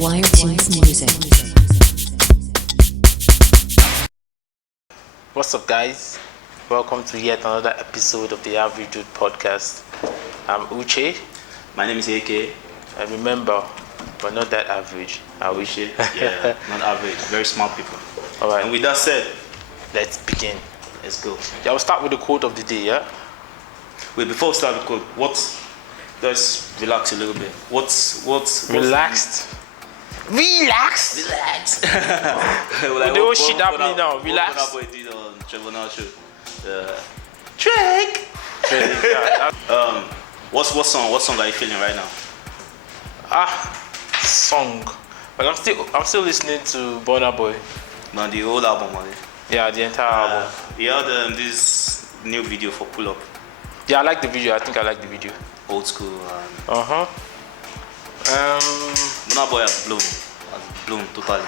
Wiretunes Music. What's up, guys? Welcome to yet another episode of the Average Dude podcast. I'm Uche. My name is AK. And remember, we're not that average, are we? Yeah, not average. Very smart people. All right. And with that said, Let's begin. let's go. Yeah, we'll start with the quote of the day, yeah? Wait, before we start the code, let's relax a little bit. What's Relaxed. Relax! Relax. With the whole shit happening now, relax. What boy did on Trevor Noah show? Drake. Yeah, What song are you feeling right now? song. But I'm still listening to Burna Boy. No, the whole album, man. Yeah, the entire album. He had this new video for Pull Up, Yeah, I like the video. I think I like the video. old school. Burna Boy has blown totally.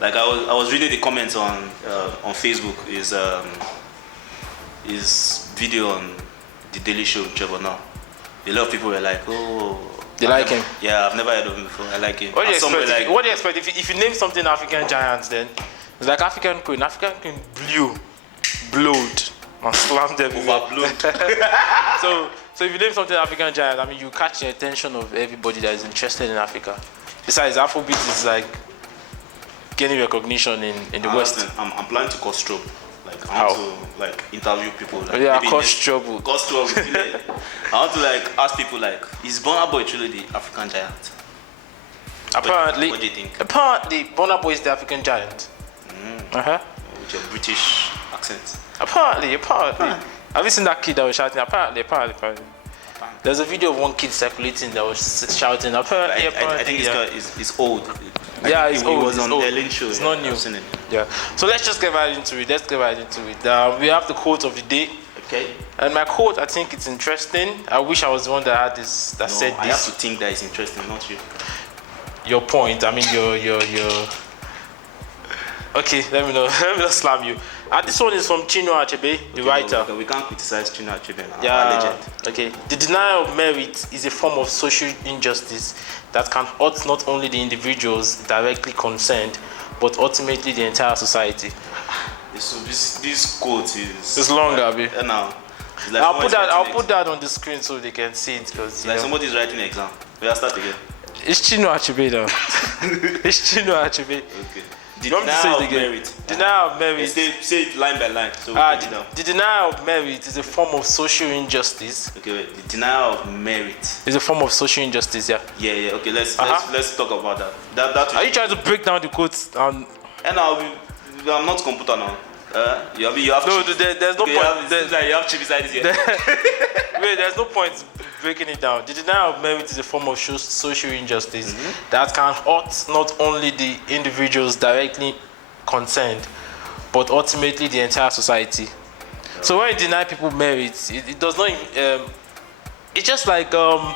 Like I was reading the comments on Facebook. His video on the Daily Show with Trevor Noah. A lot of people were like, "Oh, They like him. Yeah, I've never heard of him before. I like him." What do you And some were expect? like, What do you expect if you name something African giants? Then it's like African Queen blowed, and slammed everywhere. Overblown. So if you name something African giant, I mean, you catch the attention of everybody that is interested in Africa. Besides, Afrobeat is like gaining recognition in the West. I'm planning to cause trouble. Like I How? want to like interview people. Like, Yeah, maybe cause trouble. Cause trouble. I want to like ask people like, is Burna Boy truly the African giant? Apparently, what do you think? Apparently, Burna Boy is the African giant. With your British accent. Apparently. Have you seen that kid that was shouting? Apparently. There's a video of one kid circulating that was shouting. Apparently. I think it's old. Yeah, He was on old. Ellen show. It's yeah, not new. I've seen it. Yeah. So let's just get right into it. We have the quote of the day. Okay. And my quote, I think it's interesting. I wish I was the one that had this, that No, said I have this. to think that it's interesting, not you. Your point. I mean, your. Okay, let me know. Let me not slam you. This one is from Chinua Achebe, the writer. Okay, we can't criticize Chinua Achebe now. Yeah. Legend. Okay. The denial of merit is a form of social injustice that can hurt not only the individuals directly concerned, but ultimately the entire society. So this quote is. It's long, Abi. Now. It's like I'll put that on the screen so they can see it, because like somebody's writing an exam. We are start again. It's Chinua Achebe now. It's Chinua Achebe. Okay. You want me to say it again? Merit. Denial of merit. Say it line by line. So we break it down. The denial of merit is a form of social injustice. Okay, wait. The denial of merit. It's a form of social injustice, yeah. Yeah. Okay, let's talk about that. Are you trying to break down the quotes? And I'm not computer now. You have. No, chip. there's no Okay, point. you have chip beside this here. Wait, there's no point breaking it down. The denial of merit is a form of social injustice that can hurt not only the individuals directly concerned, but ultimately the entire society. So when you deny people merit, it does not. It's just like a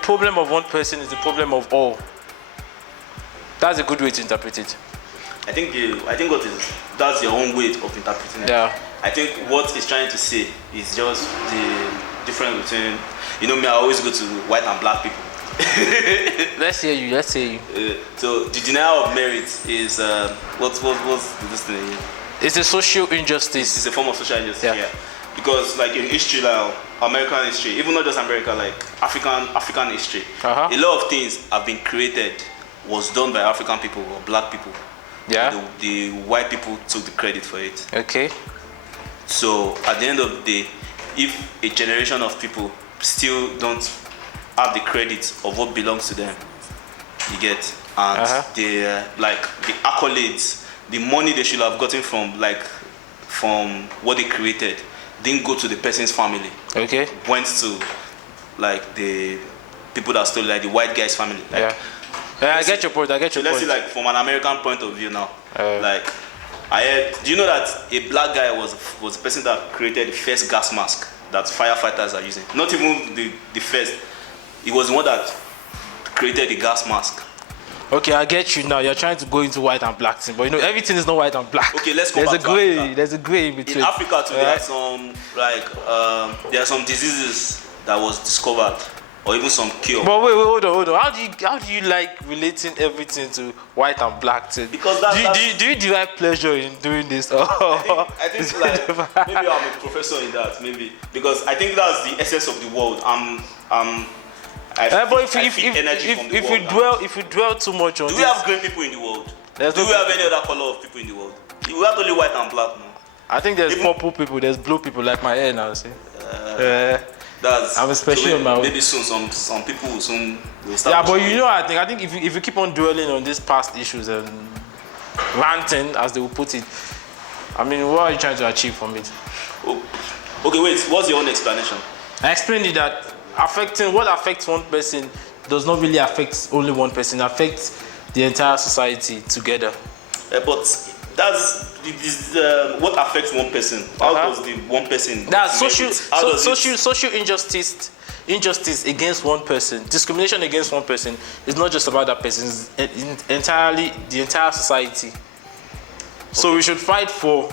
problem of one person is the problem of all. That's a good way to interpret it. I think that's your own way of interpreting it. Yeah. I think what it's trying to say is just the difference between, me, I always go to white and black people. Let's hear you. So the denial of merit is what's this thing again? It's a social injustice. It's a form of social injustice. Yeah. Because like in history, like American history, even not just America, like African history, a lot of things have been created, was done by African people or black people. Yeah. The white people took the credit for it. Okay. So at the end of the day, if a generation of people still don't have the credit of what belongs to them, you get, and the accolades, the money they should have gotten from what they created, didn't go to the person's family. Okay. Went to like the people that stole, like the white guy's family. Like, I get your point. Let's see, like from an American point of view now. I heard. Do you know that a black guy was the person that created the first gas mask that firefighters are using? Not even the first. He was the one that created the gas mask. Okay, I get you now. You're trying to go into white and black thing, but everything is not white and black. Okay, let's go There's back a to gray. Africa. There's a gray in between. In Africa too, there are some diseases that was discovered or even some cure. But wait, hold on. How do you like relating everything to white and black thing? Because do you derive pleasure in doing this? I think like maybe I'm a professor in that, maybe because I think that's the essence of the world. But if you dwell too much on do this, we have green people in the world? Do we have any other color of people in the world? We have only white and black now. I think there's purple people, there's blue people, like my hair now. See, I'm especially on my own. Maybe soon some people will soon will start. Yeah, but you know, I think if you keep on dwelling on these past issues and ranting, as they will put it, I mean, what are you trying to achieve from it? Okay, wait. What's your own explanation? I explained it that what affects one person does not really affect only one person. It affects the entire society together. But that's what affects one person. How does the one person? That's social injustice against one person. Discrimination against one person is not just about that person. It's entirely the entire society. So we should fight for.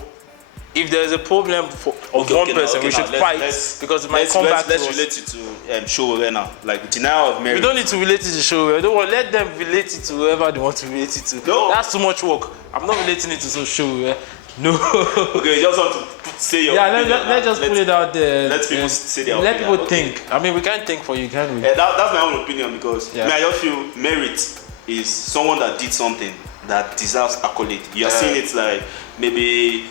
If there is a problem of one person, we should fight because it might come back to us. Let's relate it to Showore now, like denial of merit. We don't need to relate it to Showore. Don't worry, let them relate it to whoever they want to relate it to. No. That's too much work. I'm not relating it to Showore. No. Okay, you just want to say your opinion. Let's just put it out there. Let people say their opinion. Let people Okay. think. I mean, we can't think for you, can we? That's my own opinion because I just feel merit is someone that did something that deserves accolade. You are seeing it like maybe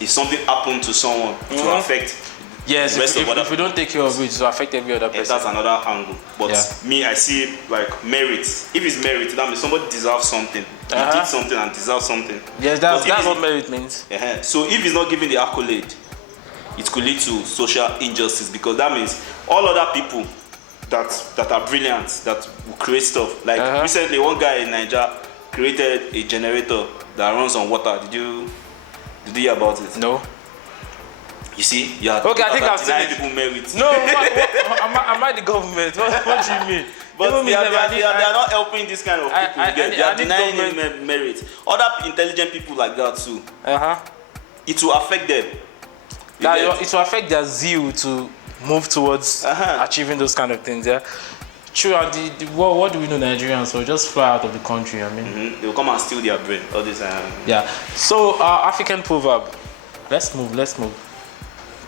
if something happened to someone to affect yes, the rest of other if we don't take care of it, it will affect every other person. That's another angle. But me, I see it like merit. If it's merit, that means somebody deserves something. He did something and deserves something. Yes, that's what merit means. So if he's not given the accolade, it could lead to social injustice because that means all other people that are brilliant, that will create stuff. Like recently, one guy in Nigeria created a generator that runs on water. Did you hear about it? No. You see? Yeah. Okay, I think I've seen it. People merit. No, am I the government? What do you mean? But they are not helping this kind of people. They are denying them merit. Other intelligent people like that too. It will affect them. It will affect their zeal to move towards achieving those kind of things. Yeah. True. And what do we know, Nigerians? So just fly out of the country. I mean, they will come and steal their brain all this time. Yeah. So African proverb. Let's move.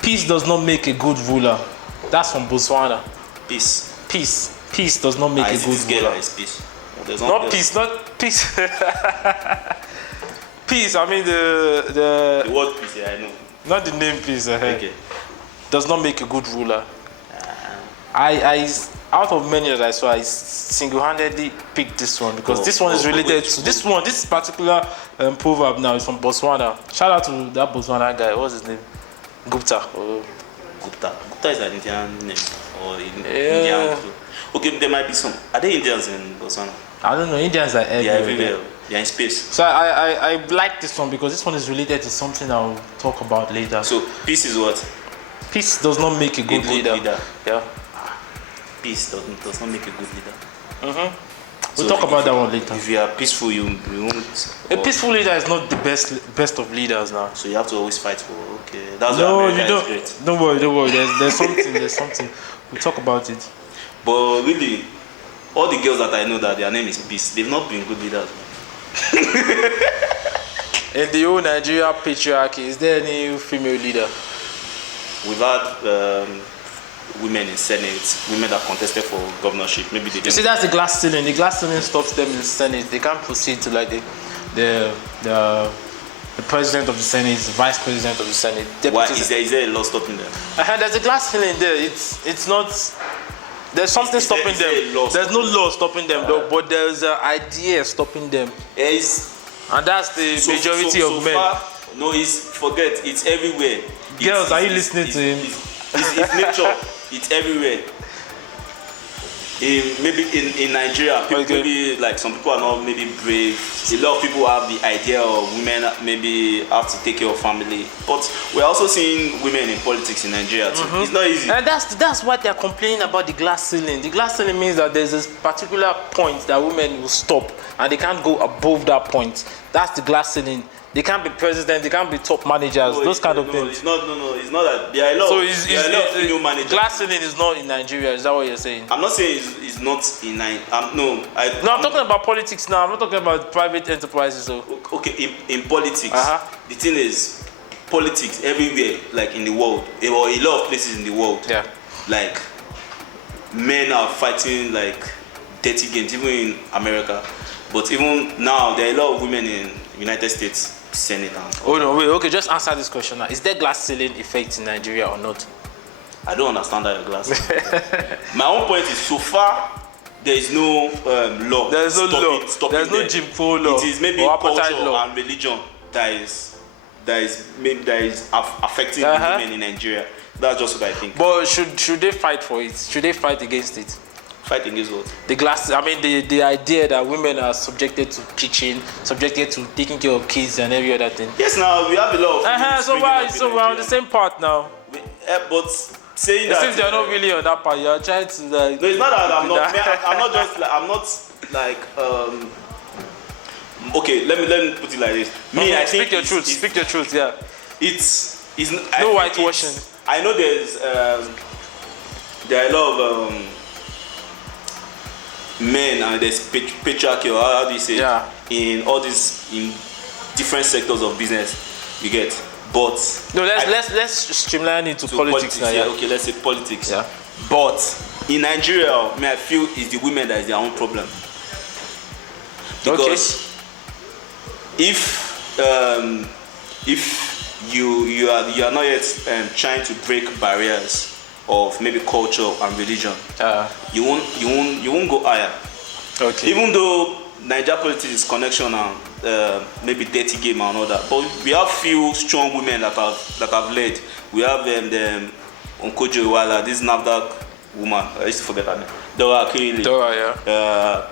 Peace does not make a good ruler. That's from Botswana. Peace does not make a good ruler. Peace. Not peace. Peace. I mean the word peace. Yeah, I know. Not the name peace. Okay. Does not make a good ruler. I out of many that I saw, I single-handedly picked this one because this one is related to this one. This particular proverb now is from Botswana. Shout out to that Botswana guy. What's his name? Gupta. Gupta is an Indian name or Indian. Okay, there might be some. Are there Indians in Botswana? I don't know. Indians are everywhere. They are in space. So I like this one because this one is related to something I'll talk about later. So peace is what? Peace does not make a good leader. Yeah. Peace does not make a good leader. We'll talk about that one later. If you are peaceful, you won't. A peaceful leader is not the best of leaders now. So you have to always fight for. Okay, that's no, why America you don't. Is great. Don't worry. There's something. We'll talk about it. But really, all the girls that I know that their name is Peace, they've not been good leaders. In the old Nigeria patriarchy, is there any female leader? We've had women in Senate, women that contested for governorship. Maybe they. You see, that's the glass ceiling. The glass ceiling stops them in the Senate. They can't proceed to like the president of the Senate, the vice president of the Senate. Why is there a law stopping them? There's a glass ceiling there. It's not. There's something stopping them. There's no law stopping them, though, but there's an idea stopping them. And that's the majority of men. No, it's everywhere. Girls, are you listening to him? It's nature. It's everywhere. Maybe in Nigeria, maybe like some people are not maybe brave. A lot of people have the idea of women maybe have to take care of family. But we're also seeing women in politics in Nigeria too. It's not easy. And that's what they're complaining about, the glass ceiling. The glass ceiling means that there's this particular point that women will stop and they can't go above that point. That's the glass ceiling They can't be president. They can't be top managers. Those kind of things. It's not. No. It's not that. There are a lot. So there are a lot of female managers. Glass ceiling is not in Nigeria. Is that what you're saying? I'm not saying it's not in Nigeria. No, I'm talking about politics now. I'm not talking about private enterprises. So. Okay, in politics, the thing is, politics everywhere, like in the world, or a lot of places in the world, like men are fighting like dirty games, even in America. But even now, there are a lot of women in United States Senate. Oh no, wait. Okay, just answer this question now. Is there glass ceiling effect in Nigeria or not? I don't understand that glass. My own point is, so far there is no law. There is no law. There's no Jim Crow law. It is maybe culture and religion that is affecting women in Nigeria. That's just what I think. But should they fight for it? Should they fight against it? Fight against what? The glass. I mean, the idea that women are subjected to kitchen, subjected to taking care of kids and every other thing. Yes, now we have a lot of. So we're on the same part now. But saying that. Since you're not really on that part, you're trying to like. No, it's not that I'm not. I'm not just. I'm not like. Okay, let me put it like this. Me, I think. Speak your truth. Speak your truth. Yeah. It's no whitewashing. I know there are a lot of men and there's patriarchy, or how do you say it? In all these in different sectors of business, you get. But no, let's streamline it to politics now. Yeah. Okay, let's say politics. Yeah. But in Nigeria, I feel it's the women that is their own problem. Because if you are not yet trying to break barriers of maybe culture and religion, you won't go higher. Okay. Even though Nigeria politics is connection and maybe dirty game and all that, but we have few strong women that have led. We have the Onkojo Iweala, this NAFDAC woman. I used to forget her name. Dora Akiri. Dora, yeah.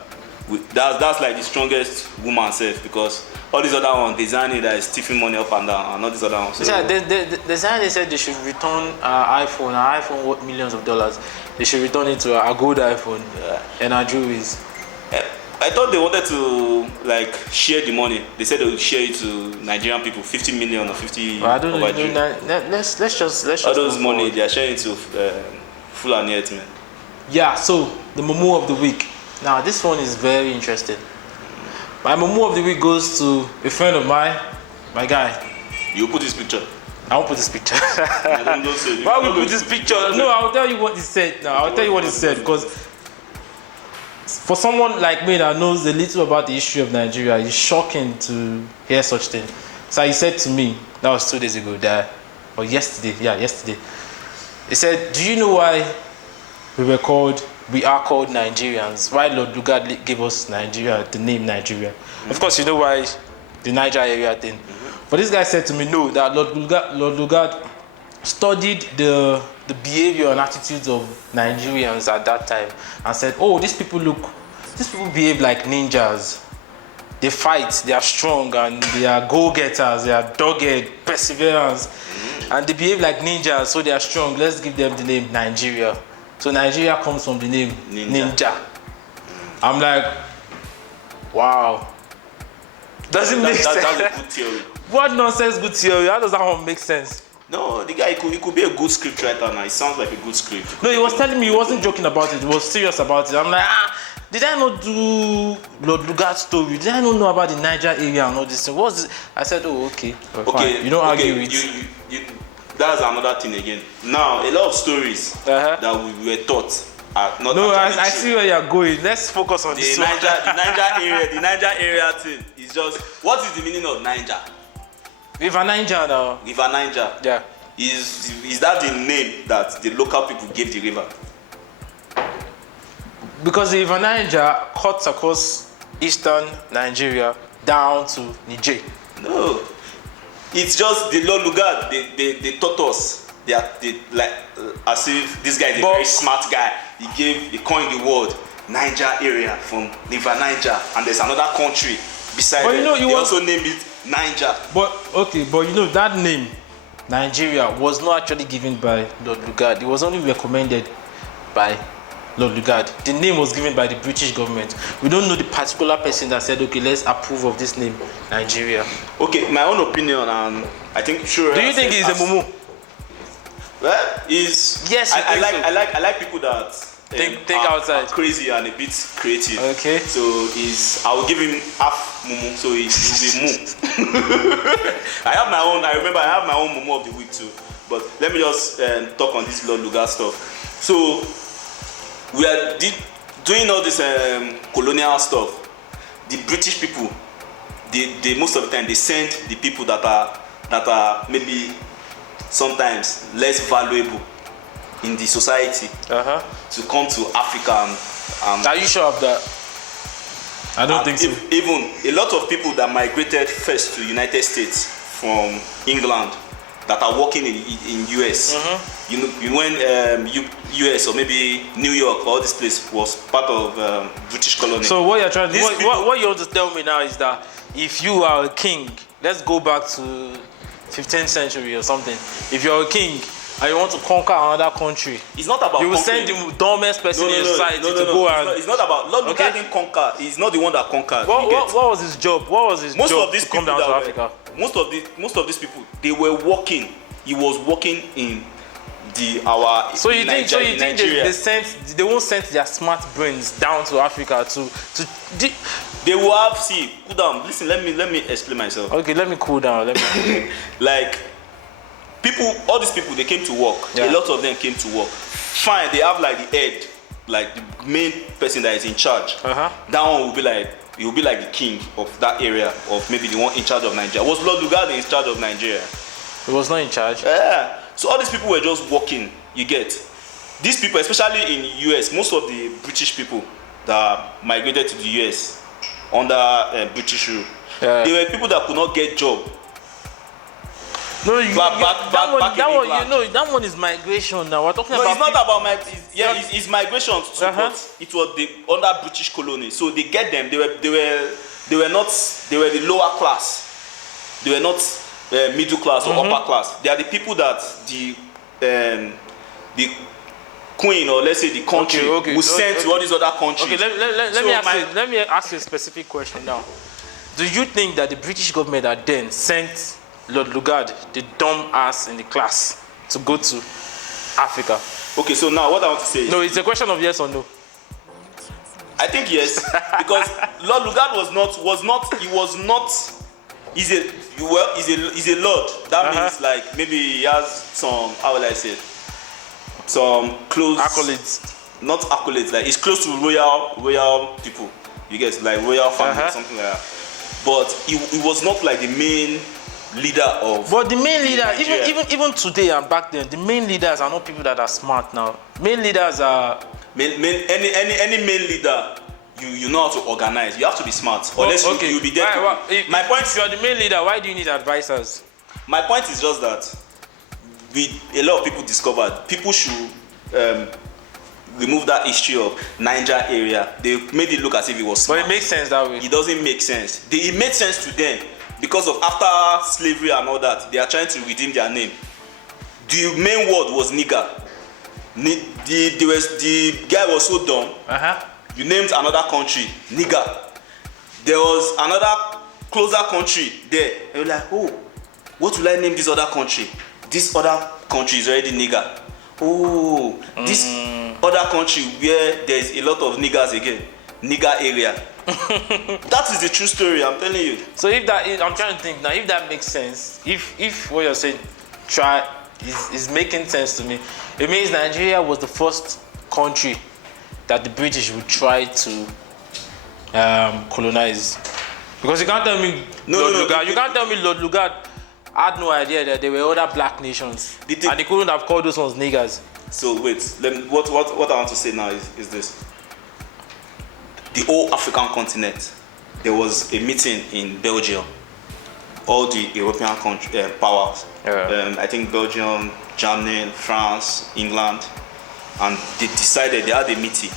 That's like the strongest woman self, because all these other ones, Desani that is stiffing money up and down, and all these other ones. So yeah, Desani said they should return iPhone worth millions of dollars. They should return it to a good iPhone. And our Jews. I thought they wanted to like share the money. They said they would share it to Nigerian people, 50 million or 50. Well, I don't know. Let's just. All those money they are sharing to Fulani herdsmen. Yeah. So the Momo of the week. Now this one is very interesting. My Momo of the week goes to a friend of mine, my guy. You put this picture. I won't put this picture. Don't say Why would we put this picture? No, I'll tell you what he said. Now I'll tell you what he said, because for someone like me that knows a little about the history of Nigeria, it's shocking to hear such thing. So he said to me, that was 2 days ago, or yesterday. He said, "Do you know why we are called Nigerians? Why Lord Lugard gave us Nigeria, the name Nigeria? Of course, you know why the Niger area thing. But this guy said to me, no, that Lord Lugard studied the behavior and attitudes of Nigerians at that time and said, oh, these people behave like ninjas. They fight, they are strong, and they are go-getters, they are dogged, perseverance, and they behave like ninjas, so they are strong. Let's give them the name Nigeria." So Nigeria comes from the name Ninja. I'm like, wow. Doesn't make sense. That's a good theory. What nonsense good theory? How does that one make sense? No, the guy could be a good script writer now. It sounds like a good script. No, he was telling me he wasn't joking about it. He was serious about it. I'm like, did I not do Lord Lugard's story? Did I not know about the Niger area and all this thing? What's this? I said, oh, okay. Fine. You don't argue with that's another thing again. Now, a lot of stories that we were taught are not. No, I see where you're going. Let's focus on this. The Niger area thing is just. What is the meaning of Niger? River Niger now. River Niger. Yeah. Is that the name that the local people gave the river? Because the River Niger cuts across eastern Nigeria down to Niger. No. It's just the Lord Lugard, they taught us. They like as if this guy is a very smart guy. He coined the word Niger area from River Niger, and there's another country beside it. They also named it Niger. But that name, Nigeria, was not actually given by Lord Lugard. It was only recommended by Lord Lugard. The name was given by the British government. We don't know the particular person that said, okay, let's approve of this name, Nigeria. Okay, my own opinion, and I think sure. Do you think he's a mumu? Well, is yes. I like people that think outside, are crazy and a bit creative. Okay. So I will give him half mumu, so he'll be mu. I remember I have my own mumu of the week too. But let me just talk on this Lord Lugard stuff. So we are doing all this colonial stuff. The British people, they most of the time they send the people that are maybe sometimes less valuable in the society to come to Africa and are you sure of that? I don't think so. Even a lot of people that migrated first to United States from England that are working in US. You know when US or maybe New York, all this place was part of British colony. So what you're trying to what you want to tell me now is that if you are a king, let's go back to 15th century or something. If you're a king and you want to conquer another country, it's not about you will send the dumbest person in society to go and. It's not about Lord Lugard didn't conquer. He's not the one that conquered. What was his job? What was his job to come down to Africa? Most of these people, they were working. He was working in our. So you think they won't send their smart brains down to Africa to they will have cool down. Listen, let me explain myself. Okay, let me cool down. Like people, all these people, they came to work. Yeah. A lot of them came to work. Fine, they have like the head, like the main person that is in charge. That one will be like. He will be like the king of that area, of maybe the one in charge of Nigeria. Was Lord Lugard in charge of Nigeria? He was not in charge. Yeah. So all these people were just working. You get these people, especially in US. Most of the British people that migrated to the US under British rule, they were people that could not get job. No, that one is migration. Now we're talking about. No, it's not about it's migration too, but it was under British colony. So they get them. They were the lower class. They were not middle class or upper class. They are the people that the queen, or let's say the country, will send to all these other countries. Okay, let me ask you a specific question now. Do you think that the British government that then sent Lord Lugard, the dumb ass in the class, to go to Africa? Okay, so now what I want to say is... No, it's a question of yes or no. I think yes, because Lord Lugard he's a lord. That means like maybe he has some, how will I say it? Some close... accolades. Not accolades, like he's close to royal people. You get like royal family or something like that. But he was not like the main leader of. But the main leader, even today and back then, the main leaders are not people that are smart now. Main leaders are any main leader. You know how to organize. You have to be smart, or else you'll be dead. My point: if you are the main leader, why do you need advisors? My point is just that a lot of people discovered people should remove that history of Niger area. They made it look as if it was smart. But it makes sense that way. It doesn't make sense. It made sense to them. Because of after slavery and all that, they are trying to redeem their name. The main word was nigger. The guy was so dumb. You named another country nigger. There was another closer country there. And you're like, oh, what will I name this other country? This other country is already nigger. Oh, this other country where there is a lot of niggers again. Nigger area. That is the true story, I'm telling you. So if that is, I'm trying to think now, if that makes sense, if what you're saying is making sense to me, it means Nigeria was the first country that the British would try to colonize. Because you can't tell me you can't tell me Lord Lugard had no idea that there were other black nations and they couldn't have called those ones niggers. So wait, what I want to say now is this. The whole African continent, there was a meeting in Belgium. All the European powers, I think Belgium, Germany, France, England, and they decided, they had a meeting,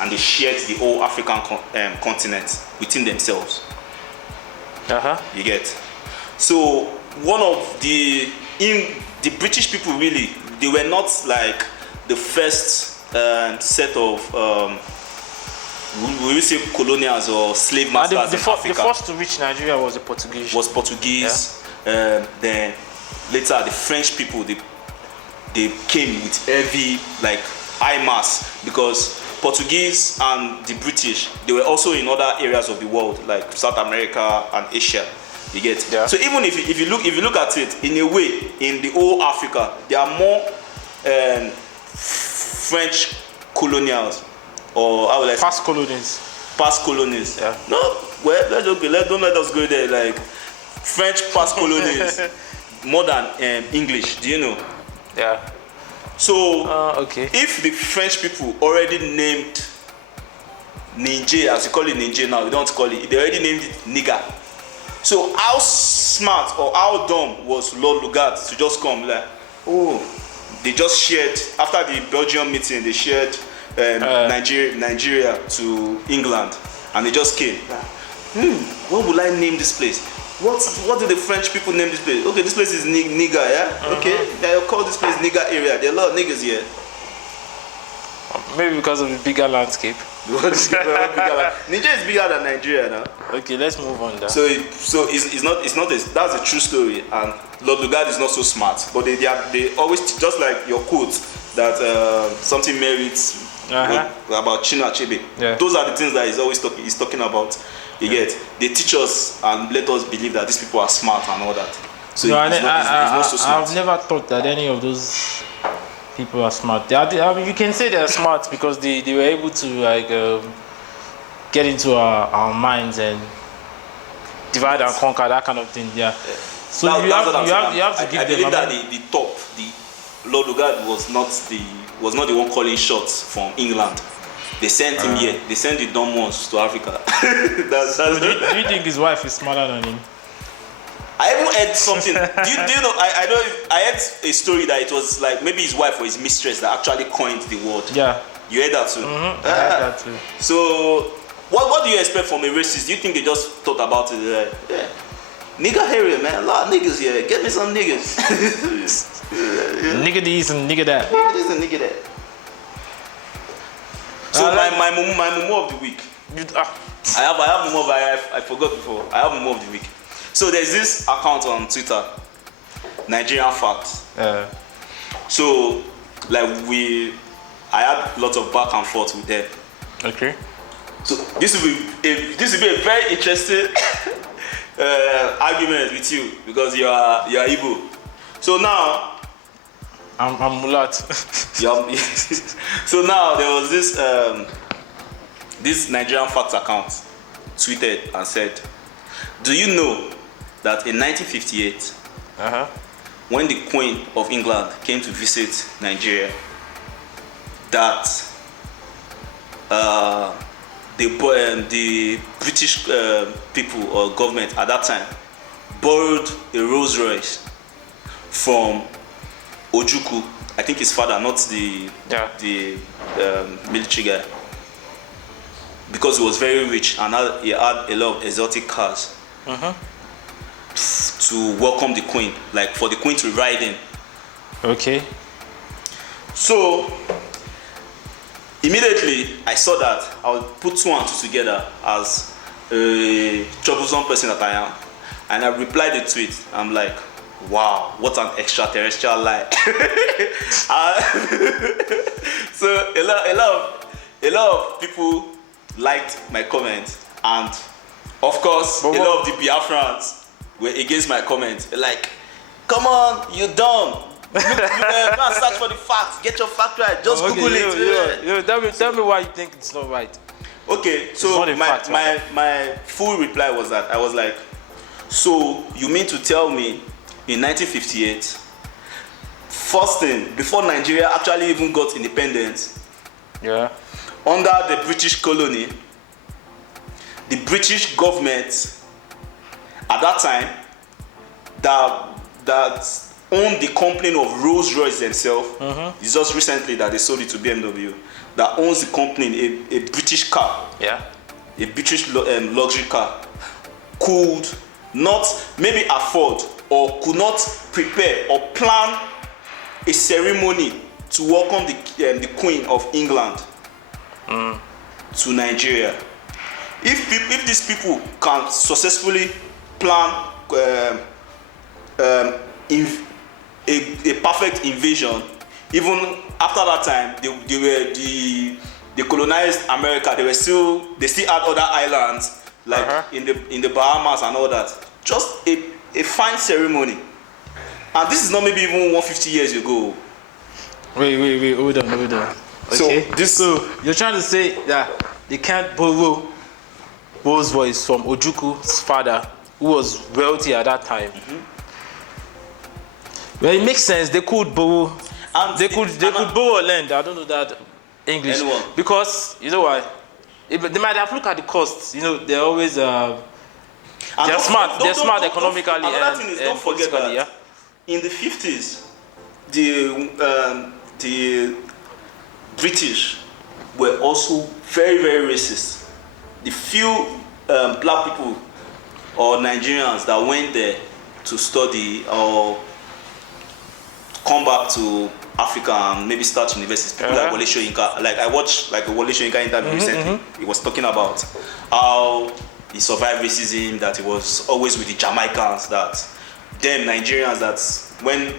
and they shared the whole African continent within themselves. You get? So one of the British people really, they were not like the first set of we say colonials or slave masters the in Africa. The first to reach Nigeria was the Portuguese. Then later the French people, they came with heavy, like, high mass, because Portuguese and the British, they were also in other areas of the world, like South America and Asia. You get? Yeah. So even if you look at it, in a way, in the whole Africa, there are more French colonials, or how would I say? Past colonies. Yeah. No, well, don't let us go there. Like, French past colonies more than English. Do you know? Yeah. So okay. If the French people already named Niger, as you call it Niger now, we don't call it. They already named it nigger. So how smart or how dumb was Lord Lugard to just come like, oh, they just shared after the Belgium meeting, they shared Nigeria to England, and they just came. What will I name this place? What do the French people name this place? Okay, this place is nigger, yeah? Okay, they'll call this place nigger area. There are a lot of niggers here. Maybe because of the bigger landscape. Niger is bigger than Nigeria now. Okay, let's move on. So it's not that's a true story, and Lord Lugard is not so smart, but they always, just like your quote that something merits about Chinua Achebe. Yeah. Those are the things that he's talking about. You get? They teach us and let us believe that these people are smart and all that. So no, it's not so smart. I've never thought that any of those people are smart. I mean, you can say they're smart because they were able to, like, get into our minds and divide and conquer, that kind of thing. Yeah. So you have to give them. I believe that the Lord Lugard was not the one calling shots from England. They sent him here. They sent the dumb ones to Africa. Do you think his wife is smarter than him? I even heard something. Do you know? I heard a story that it was like maybe his wife or his mistress that actually coined the word. Yeah. You heard that too? Mm-hmm. I heard that too. So, what do you expect from a racist? Do you think they just thought about it? Yeah. Nigger area, man. A lot of niggas here. Get me some niggas. Nigga these and nigga that. Nigga this and nigga that. So my mumu of the week. I have mumu, but I forgot before. I have mumu of the week. So there's this account on Twitter, Nigerian Facts. So like I had lots of back and forth with them. Okay. So this will be a very interesting argument with you because you are Igbo. So now I'm mulat. So now there was this Nigerian Facts account tweeted and said, "Do you know that in 1958, when the Queen of England came to visit Nigeria, that the British people or government at that time borrowed a Rolls Royce from Ojukwu, I think his father, not the military guy, because he was very rich and he had a lot of exotic cars to welcome the Queen, like for the Queen to ride in." Okay. So immediately I saw that, I would put two and two together as a troublesome person that I am, and I replied the tweet. I'm like, wow, what an extraterrestrial lie. So a lot of people liked my comment, and of course a lot of the Biafrans were against my comment. They're like, come on, you dumb. Go and search for the facts. Get your fact right. Just Google it. Tell me why you think it's not right. Okay, so my full reply was that I was like, so you mean to tell me in 1958, first thing, before Nigeria actually even got independence, under the British colony, the British government at that time that owned the company of Rolls Royce themselves. It's just recently that they sold it to BMW. That owns the company, a British car, a British luxury car, could not maybe afford or could not prepare or plan a ceremony to welcome the Queen of England to Nigeria. If these people can successfully plan a perfect invasion, even after that time, they colonized America. They still had other islands like in the Bahamas and all that. Just a fine ceremony, and this is not maybe even 150 years ago. Wait, hold on. Okay. So you're trying to say that they can't borrow Rolls-Royce from Ojukwu father, who was wealthy at that time. Well, it makes sense. They could borrow. They could borrow land. I don't know that English. Anyone. Because you know why? They might have looked at the costs. You know, they're always they're smart. They're smart economically. Another thing is, don't forget that in the 50s, the British were also very, very racist. The few black people or Nigerians that went there to study or come back to Africa and maybe start universities, people like Wole Soyinka. Like I watched like a Wole Soyinka interview recently. He was talking about how he survived racism, that he was always with the Jamaicans, that them Nigerians, that when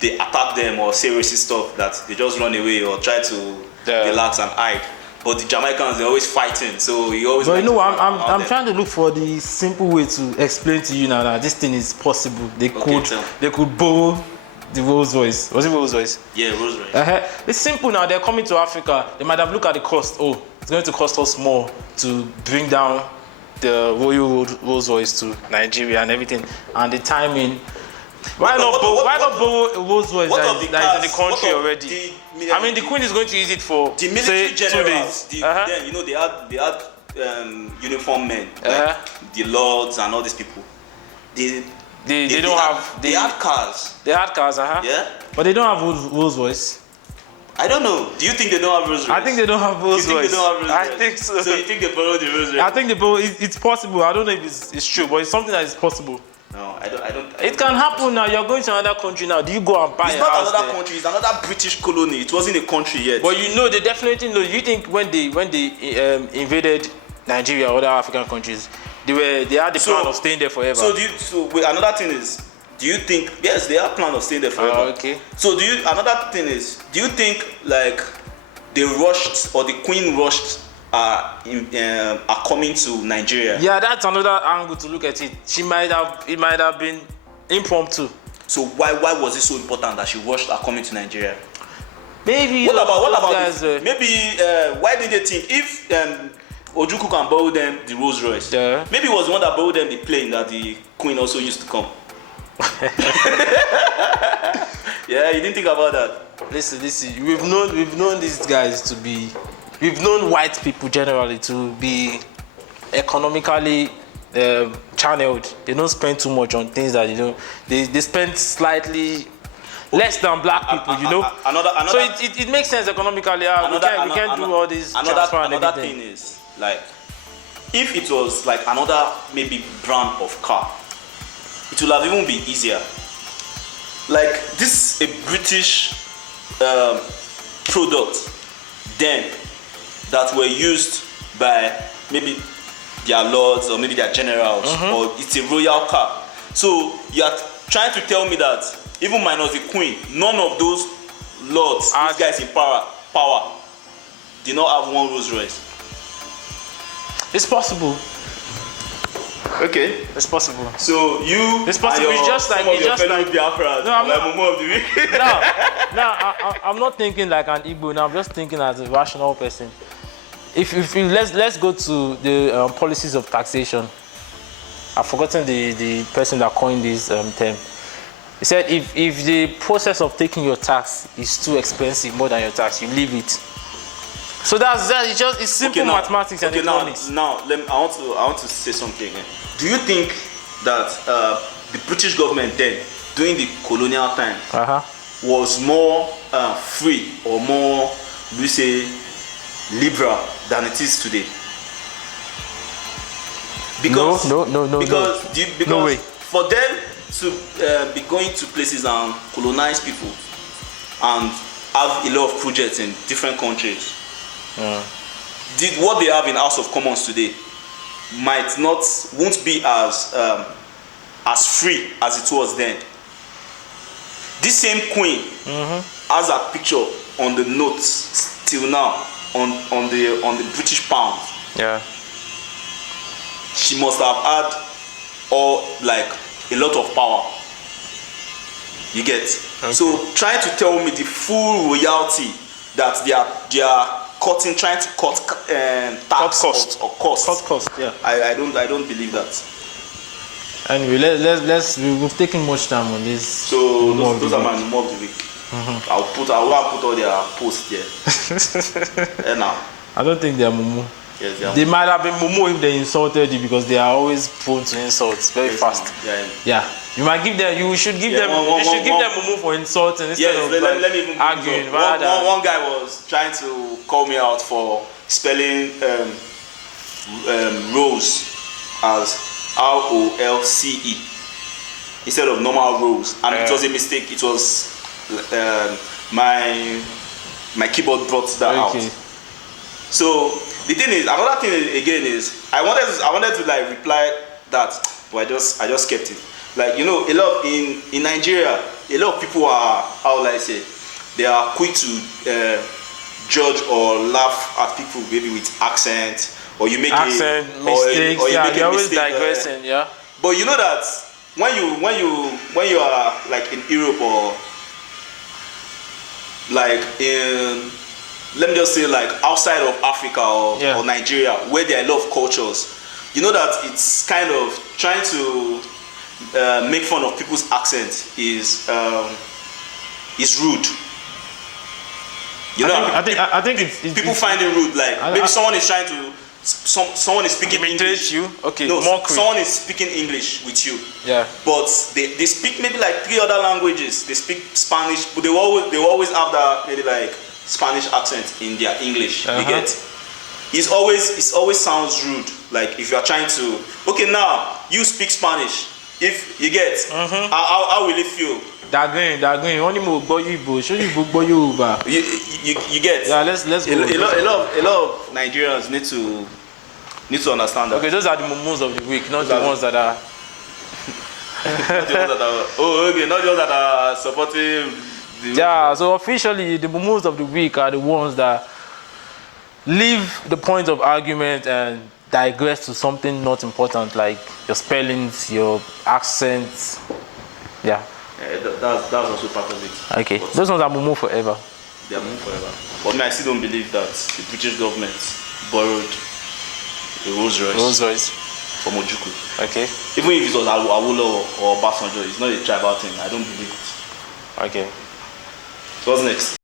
they attack them or say racist stuff, that they just run away or try to relax and hide. But the Jamaicans, they're always fighting, so he always. But you know, I'm trying to look for the simple way to explain to you now that this thing is possible. They could borrow the Rolls-Royce. Was it Rolls-Royce? Yeah, Rolls-Royce. It's simple now. They're coming to Africa. They might have looked at the cost. Oh, it's going to cost us more to bring down the Royal Rolls-Royce to Nigeria and everything, and the timing. Why not borrow a Rolls-Royce that is in the country already? I mean, the Queen is going to use it for the military generals. 2 days. Then, you know, they had uniform men, like the lords and all these people. They had cars. They had cars, Yeah. But they don't have Rolls-Royce. I don't know. Do you think they don't have Rolls-Royce? I think they don't have Rolls-Royce. You think they don't have Rolls-Royce? I think so. So you think they borrowed the Rolls-Royce? I think they borrowed. It's possible. I don't know if it's true, but it's something that is possible. No, I don't. It can happen now. You're going to another country now. Do you go and buy It's not another country. It's another British colony. It wasn't a country yet. But you know, they definitely know. You think when they invaded Nigeria or other African countries, they had the plan of staying there forever. Another thing is, do you think? Yes, they have plan of staying there forever. Okay. So another thing is, do you think like they rushed or the Queen rushed? Are coming to Nigeria? Yeah, that's another angle to look at it. It might have been impromptu. So why was it so important that she rushed are coming to Nigeria? Maybe. What about guys, maybe why did they think if Ojukwu can borrow them the Rolls Royce? Maybe it was the one that borrowed them the plane that the Queen also used to come. Yeah, you didn't think about that. Listen. We've known these guys to be. We've known white people generally to be economically channeled. They don't spend too much on things that they spend slightly less than black people. So it makes sense economically. We can't do all this transfer and everything. Another thing is like if it was like another maybe brand of car, it will have even been easier. Like this is a British product then. That were used by maybe their lords or maybe their generals, or it's a royal car. So you are trying to tell me that even minus the Queen, none of those lords, these guys in power, did not have one Rolls Royce. It's possible. Okay, it's possible. So it's possible. It's just like Biafras. No, I'm not thinking like an Igbo. Now I'm just thinking as a rational person. If let's go to the policies of taxation. I've forgotten the person that coined this term. He said if the process of taking your tax is too expensive, more than your tax, you leave it. So it's simple mathematics and economics. Now I want to say something. Do you think that the British government then, during the colonial time, was more free or more, we say, liberal than it is today? Because no way. For them to be going to places and colonize people and have a lot of projects in different countries. What they have in House of Commons today won't be as free as it was then. This same queen has a picture on the notes till now on the British pound. Yeah. She must have had a lot of power. You get? Okay. So trying to tell me the full royalty that they are trying to cut tax or cost. Cut cost, yeah. I don't believe that. Anyway, we've taken much time on this. So those are my Mumu of the week. I will put all their posts there. And now. I don't think they are Mumu. Yes, they might have been Mumu if they insulted you, because they are always prone to insults very fast. Yeah. You should give them Mumu for insulting instead of let me even arguing. One guy was trying to call me out for spelling rose as ROLCE instead of normal rose, and it was a mistake. It was my keyboard brought that out. So the thing is, another thing again is I wanted to like reply that, but I just kept it. Like, you know, a lot in Nigeria, a lot of people are, how will I say, they are quick to judge or laugh at people maybe with accent, or you make mistakes. You're always digressing, yeah. But you know that when you are like in Europe or like in, let me just say, like outside of Africa or Nigeria, where there are a lot of cultures, you know that it's kind of trying to make fun of people's accent is rude. You know, I think it's people find it rude. Like maybe someone is trying to, someone is speaking English. You? Okay. No, someone is speaking English with you. Yeah. But they speak maybe like 3 other languages. They speak Spanish, but they always have that maybe like Spanish accent in their English. You get? It always sounds rude. Like if you are trying to, okay, now you speak Spanish. If you get, how will it feel? Dagoin. Only mo gbọ́ Igbo, show you gbọ́ Yoruba. You get? Yeah, let's go. A lot of Nigerians need to understand that. Okay, those are the Mumus of the week, not the ones that are. Not the ones that are. Oh, okay, not the ones that are supporting. Yeah, so officially the Mumus of the week are the ones that leave the point of argument and digress to something not important, like your spellings, your accents. Yeah. That's also part of it. Okay, but those ones are Mumu forever. They are Mumu forever. But I still don't believe that the British government borrowed a Rolls Royce from Ojukwu. Okay. Even if it was Awolowo or Obasanjo, it's not a tribal thing. I don't believe it. Okay. So what's next?